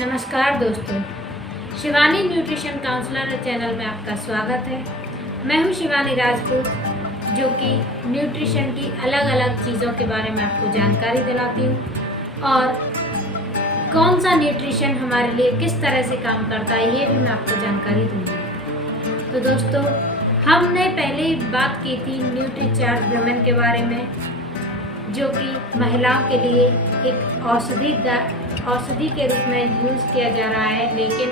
नमस्कार दोस्तों, Shivani nutrition counsellor channel में आपका स्वागत है। मैं हूं शिवानी राजपूत, जो कि न्यूट्रिशन की अलग अलग चीज़ों के बारे में आपको जानकारी दिलाती हूं और कौन सा न्यूट्रिशन हमारे लिए किस तरह से काम करता है ये भी मैं आपको जानकारी दूंगी। तो दोस्तों, हमने पहले ही बात की थी न्यूट्रीचार्ज वुमेन के बारे में, जो कि महिलाओं के लिए एक औषधि के रूप में यूज़ किया जा रहा है, लेकिन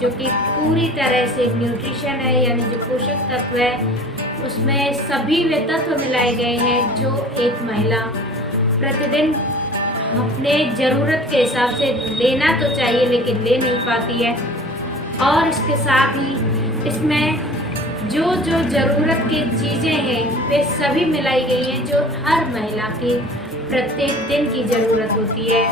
जो कि पूरी तरह से न्यूट्रिशन है, यानी जो पोषक तत्व है उसमें सभी वे तत्व मिलाए गए हैं जो एक महिला प्रतिदिन अपने ज़रूरत के हिसाब से लेना तो चाहिए लेकिन ले नहीं पाती है। और इसके साथ ही इसमें जो जो ज़रूरत की चीज़ें हैं वे सभी मिलाई गई हैं जो हर महिला की प्रत्येक दिन की ज़रूरत होती है।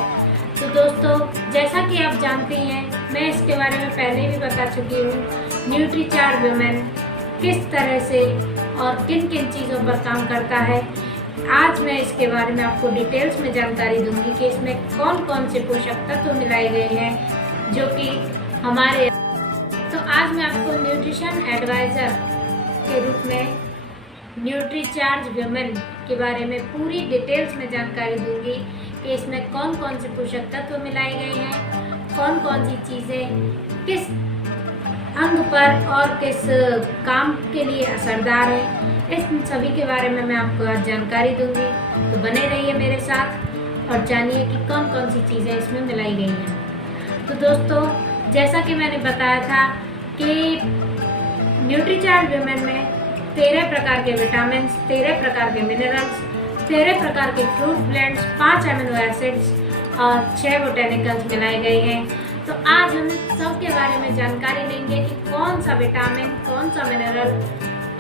तो दोस्तों, जैसा कि आप जानते हैं, मैं इसके बारे में पहले भी बता चुकी हूँ, न्यूट्रीचार्ज वुमेन किस तरह से और किन किन चीज़ों पर काम करता है। आज मैं इसके बारे में आपको डिटेल्स में जानकारी दूंगी कि इसमें कौन कौन से पोषक तत्व मिलाए गए हैं जो कि हमारे। तो आज मैं आपको न्यूट्रिशन एडवाइज़र के रूप में न्यूट्रीचार्ज वुमेन के बारे में पूरी डिटेल्स में जानकारी दूंगी कि इसमें कौन कौन से पोषक तत्व मिलाए गए हैं, कौन कौन सी चीज़ें किस अंग पर और किस काम के लिए असरदार है। इस सभी के बारे में मैं आपको आज जानकारी दूंगी, तो बने रहिए मेरे साथ और जानिए कि कौन कौन सी चीज़ें इसमें मिलाई गई हैं। तो दोस्तों, जैसा कि मैंने बताया था कि न्यूट्रीचार्ज वुमेन में 13 प्रकार के विटामिन, 13 प्रकार के मिनरल्स, 13 प्रकार के फ्रूट ब्लेंड्स, 5 अमीनो एसिड्स और 6 बोटेनिकल्स मिलाए गए हैं। तो आज हम सब के बारे में जानकारी लेंगे कि कौन सा विटामिन, कौन सा मिनरल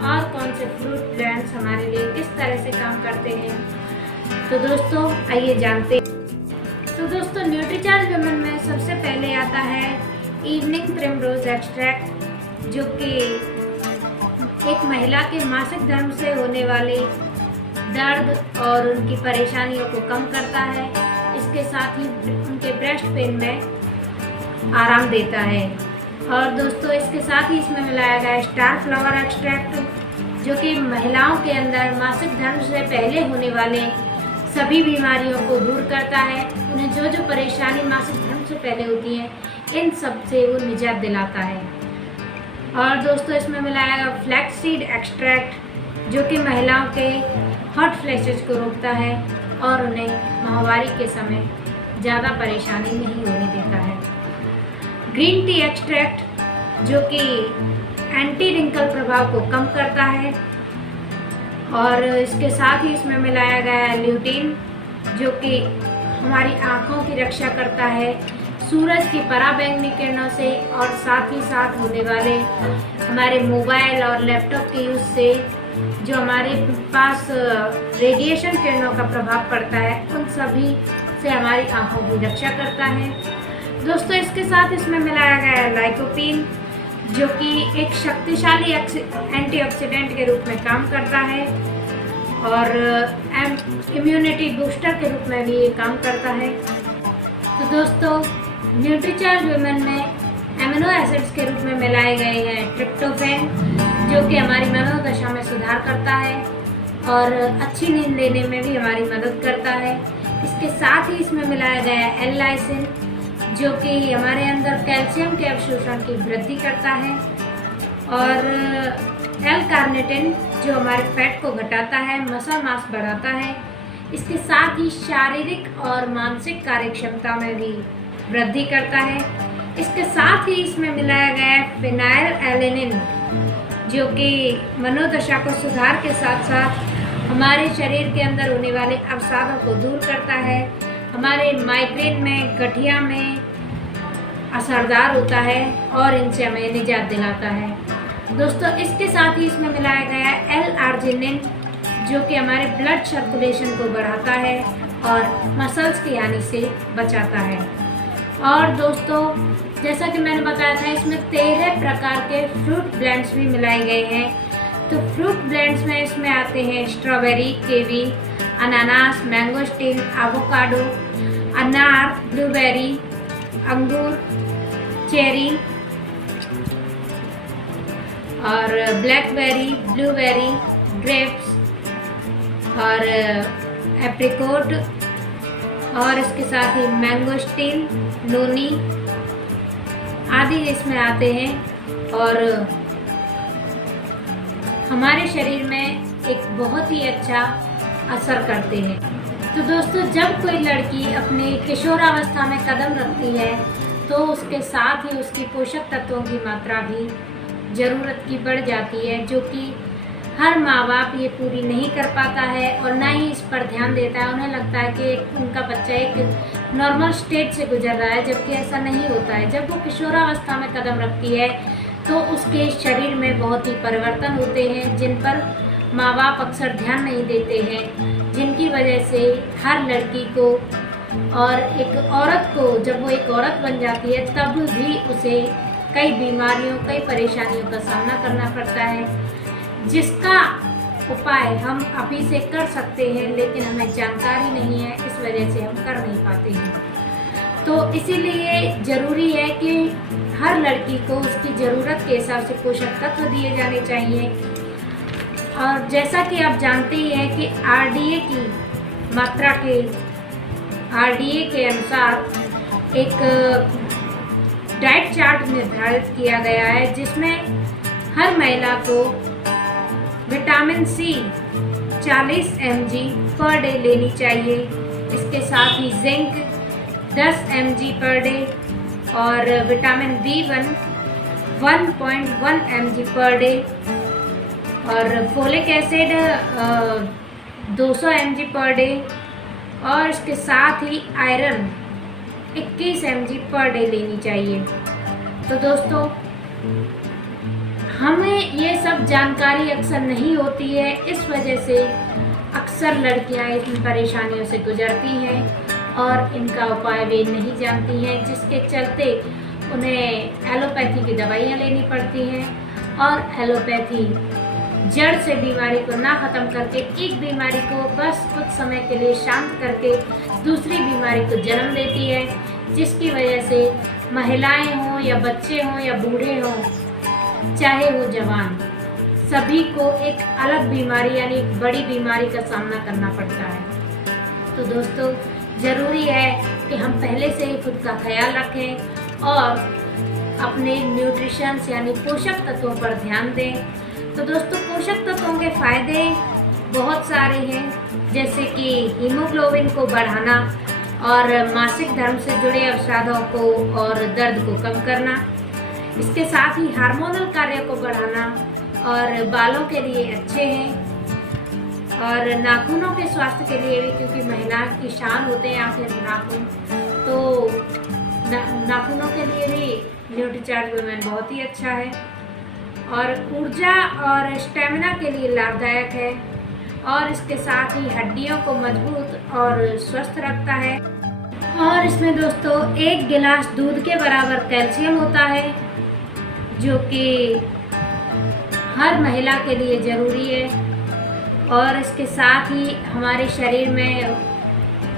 और कौन से फ्रूट ब्लेंड्स हमारे लिए किस तरह से काम करते हैं। तो दोस्तों, आइए जानते हैं। तो दोस्तों, न्यूट्रीचार्ज वुमेन में सबसे पहले आता है इवनिंग प्रिमरोज एक्सट्रैक्ट, जो कि एक महिला के मासिक धर्म से होने वाले दर्द और उनकी परेशानियों को कम करता है। इसके साथ ही उनके ब्रेस्ट पेन में आराम देता है। और दोस्तों, इसके साथ ही इसमें मिलाया गया है स्टार फ्लावर एक्सट्रैक्ट, जो कि महिलाओं के अंदर मासिक धर्म से पहले होने वाले सभी बीमारियों को दूर करता है। उन्हें जो जो परेशानी मासिक धर्म से पहले होती है, इन सब से वो निजात दिलाता है। और दोस्तों, इसमें मिलाया गया फ्लैक्स सीड एक्सट्रैक्ट, जो कि महिलाओं के हॉट फ्लैशेज को रोकता है और उन्हें माहवारी के समय ज़्यादा परेशानी नहीं होने देता है। ग्रीन टी एक्सट्रैक्ट, जो कि एंटी रिंकल प्रभाव को कम करता है। और इसके साथ ही इसमें मिलाया गया है ल्यूटीन, जो कि हमारी आँखों की रक्षा करता है सूरज की पराबैंगनी किरणों से और साथ ही साथ होने वाले हमारे मोबाइल और लैपटॉप के यूज़ से जो हमारे पास रेडिएशन किरणों का प्रभाव पड़ता है, उन सभी से हमारी आँखों की रक्षा करता है। दोस्तों, इसके साथ इसमें मिलाया गया है लाइकोपीन, जो कि एक शक्तिशाली एंटीऑक्सीडेंट के रूप में काम करता है और इम्यूनिटी बूस्टर के रूप में भी ये काम करता है। तो दोस्तों, न्यूट्रीचार्ज वुमेन में एमिनो एसिड्स के रूप में मिलाए गए हैं ट्रिप्टोफैन, जो कि हमारी मनोदशा में सुधार करता है और अच्छी नींद लेने में भी हमारी मदद करता है। इसके साथ ही इसमें मिलाया गया है एल लाइसिन, जो कि हमारे अंदर कैल्शियम के अवशोषण की वृद्धि करता है, और एल कार्निटिन, जो हमारे फैट को घटाता है, मसल मास बढ़ाता है। इसके साथ ही शारीरिक और मानसिक कार्यक्षमता में भी वृद्धि करता है। इसके साथ ही इसमें मिलाया गया है फिनाइल एलेनिन, जो कि मनोदशा को सुधार के साथ साथ हमारे शरीर के अंदर होने वाले अवसादों को दूर करता है, हमारे माइग्रेन में, गठिया में असरदार होता है और इनसे हमें निजात दिलाता है। दोस्तों, इसके साथ ही इसमें मिलाया गया है एल आर्जिनिन, जो कि हमारे ब्लड सर्कुलेशन को बढ़ाता है और मसल्स की हानि से बचाता है। और दोस्तों, जैसा कि मैंने बताया था, इसमें 13 प्रकार के फ्रूट ब्लेंड्स भी मिलाए गए हैं। तो फ्रूट ब्लेंड्स में इसमें आते हैं स्ट्रॉबेरी, कीवी, अनानास, मैंगोस्टीन, एवोकाडो, अनार, ब्लूबेरी, अंगूर, चेरी और ब्लैकबेरी, ब्लूबेरी, ग्रेप्स और एप्रिकॉट और इसके साथ ही मैंगोस्टीन, नोनी आदि इसमें आते हैं और हमारे शरीर में एक बहुत ही अच्छा असर करते हैं। तो दोस्तों, जब कोई लड़की अपनी किशोरावस्था में कदम रखती है तो उसके साथ ही उसकी पोषक तत्वों की मात्रा भी ज़रूरत की बढ़ जाती है, जो कि हर माँ बाप ये पूरी नहीं कर पाता है और ना ही इस पर ध्यान देता है। उन्हें लगता है कि उनका बच्चा एक नॉर्मल स्टेज से गुजर रहा है, जबकि ऐसा नहीं होता है। जब वो किशोरावस्था में कदम रखती है तो उसके शरीर में बहुत ही परिवर्तन होते हैं, जिन पर माँ बाप अक्सर ध्यान नहीं देते हैं, जिनकी वजह से हर लड़की को और एक औरत को, जब वो एक औरत बन जाती है तब भी उसे कई बीमारियों, कई परेशानियों का सामना करना पड़ता है, जिसका उपाय हम अभी से कर सकते हैं, लेकिन हमें जानकारी नहीं है, इस वजह से हम कर नहीं पाते हैं। तो इसीलिए ज़रूरी है कि हर लड़की को उसकी ज़रूरत के हिसाब से पोषक तत्व दिए जाने चाहिए। और जैसा कि आप जानते ही हैं कि आरडीए की मात्रा आरडीए के अनुसार एक डाइट चार्ट निर्धारित किया गया है, जिसमें हर महिला को vitamin C 40 mg per day लेनी चाहिए। इसके साथ ही जिंक 10 mg पर डे और vitamin B1 1.1 mg per day और folic acid 200 mg per day और इसके साथ ही आयरन 21 mg पर डे लेनी चाहिए। तो दोस्तों, हमें ये सब जानकारी अक्सर नहीं होती है, इस वजह से अक्सर लड़कियां इन परेशानियों से गुजरती हैं और इनका उपाय वे नहीं जानती हैं, जिसके चलते उन्हें एलोपैथी की दवाइयाँ लेनी पड़ती हैं और एलोपैथी जड़ से बीमारी को ना ख़त्म करके एक बीमारी को बस कुछ समय के लिए शांत करके दूसरी बीमारी को जन्म देती है, जिसकी वजह से महिलाएं हों या बच्चे हों या बूढ़े हों, चाहे वो जवान, सभी को एक अलग बीमारी यानी एक बड़ी बीमारी का सामना करना पड़ता है। तो दोस्तों, ज़रूरी है कि हम पहले से ही खुद का ख्याल रखें और अपने न्यूट्रिशन यानी पोषक तत्वों पर ध्यान दें। तो दोस्तों, पोषक तत्वों के फ़ायदे बहुत सारे हैं, जैसे कि हीमोग्लोबिन को बढ़ाना और मासिक धर्म से जुड़े अवसादों को और दर्द को कम करना, इसके साथ ही हार्मोनल कार्य को बढ़ाना और बालों के लिए अच्छे हैं और नाखूनों के स्वास्थ्य के लिए भी, क्योंकि महिला की शान होते हैं आखिर नाखून, तो नाखूनों के लिए भी न्यूट्रीचार्ज वुमेन बहुत ही अच्छा है और ऊर्जा और स्टेमिना के लिए लाभदायक है और इसके साथ ही हड्डियों को मजबूत और स्वस्थ रखता है। और इसमें दोस्तों 1 गिलास दूध के बराबर कैल्शियम होता है, जो कि हर महिला के लिए ज़रूरी है और इसके साथ ही हमारे शरीर में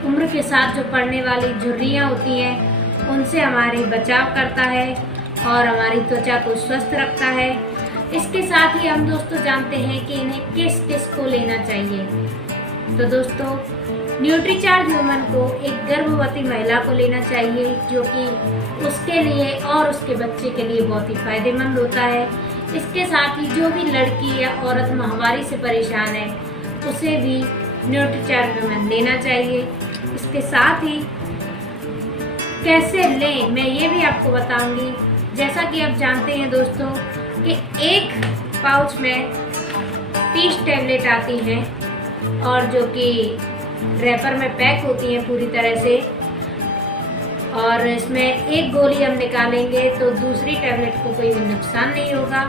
उम्र के साथ जो पड़ने वाली झुर्रियाँ होती हैं उनसे हमारी बचाव करता है और हमारी त्वचा को स्वस्थ रखता है। इसके साथ ही हम दोस्तों जानते हैं कि इन्हें किस किस को लेना चाहिए। तो दोस्तों, न्यूट्रीचार्ज वुमन को एक गर्भवती महिला को लेना चाहिए, जो कि उसके लिए और उसके बच्चे के लिए बहुत ही फायदेमंद होता है। इसके साथ ही जो भी लड़की या औरत माहवारी से परेशान है उसे भी न्यूट्रीचार्ज वुमन लेना चाहिए। इसके साथ ही कैसे लें मैं ये भी आपको बताऊंगी। जैसा कि आप जानते हैं दोस्तों कि एक पाउच में 30 टैबलेट आती हैं और जो कि रैपर में पैक होती हैं पूरी तरह से, और इसमें एक गोली हम निकालेंगे तो दूसरी टैबलेट को कोई भी नुकसान नहीं होगा,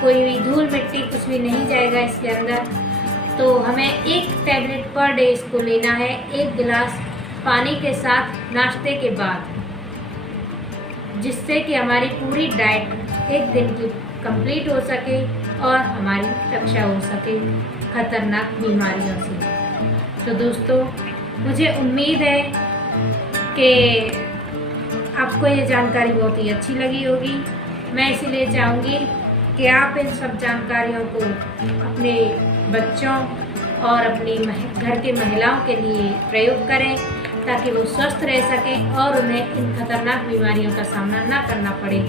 कोई भी धूल मिट्टी कुछ भी नहीं जाएगा इसके अंदर। तो हमें एक टैबलेट पर डे इसको लेना है, 1 गिलास पानी के साथ नाश्ते के बाद, जिससे कि हमारी पूरी डाइट एक दिन की कंप्लीट हो सके और हमारी रक्षा हो सके खतरनाक बीमारियों से। तो दोस्तों, मुझे उम्मीद है कि आपको ये जानकारी बहुत ही अच्छी लगी होगी। मैं इसीलिए चाहूँगी कि आप इन सब जानकारियों को अपने बच्चों और अपनी घर के महिलाओं के लिए प्रयोग करें, ताकि वो स्वस्थ रह सकें और उन्हें इन खतरनाक बीमारियों का सामना ना करना पड़े।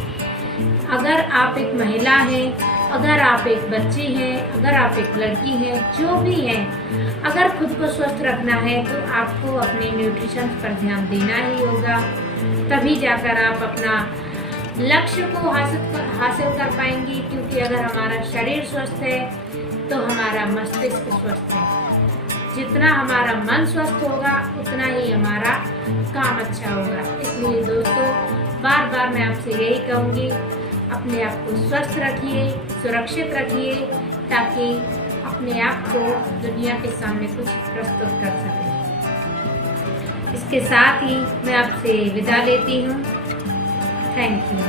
अगर आप एक महिला हैं, अगर आप एक बच्ची हैं, अगर आप एक लड़की हैं, जो भी हैं, अगर खुद को स्वस्थ रखना है तो आपको अपने न्यूट्रिशन पर ध्यान देना ही होगा। तभी जाकर आप अपना लक्ष्य को हासिल कर पाएंगी, क्योंकि अगर हमारा शरीर स्वस्थ है तो हमारा मस्तिष्क स्वस्थ है। जितना हमारा मन स्वस्थ होगा उतना ही हमारा काम अच्छा होगा। इसलिए दोस्तों, बार बार मैं आपसे यही कहूँगी, अपने आप को स्वस्थ रखिए, सुरक्षित रखिए, ताकि अपने आप को दुनिया के सामने कुछ प्रस्तुत कर सकें। इसके साथ ही मैं आपसे विदा लेती हूँ। Thank you.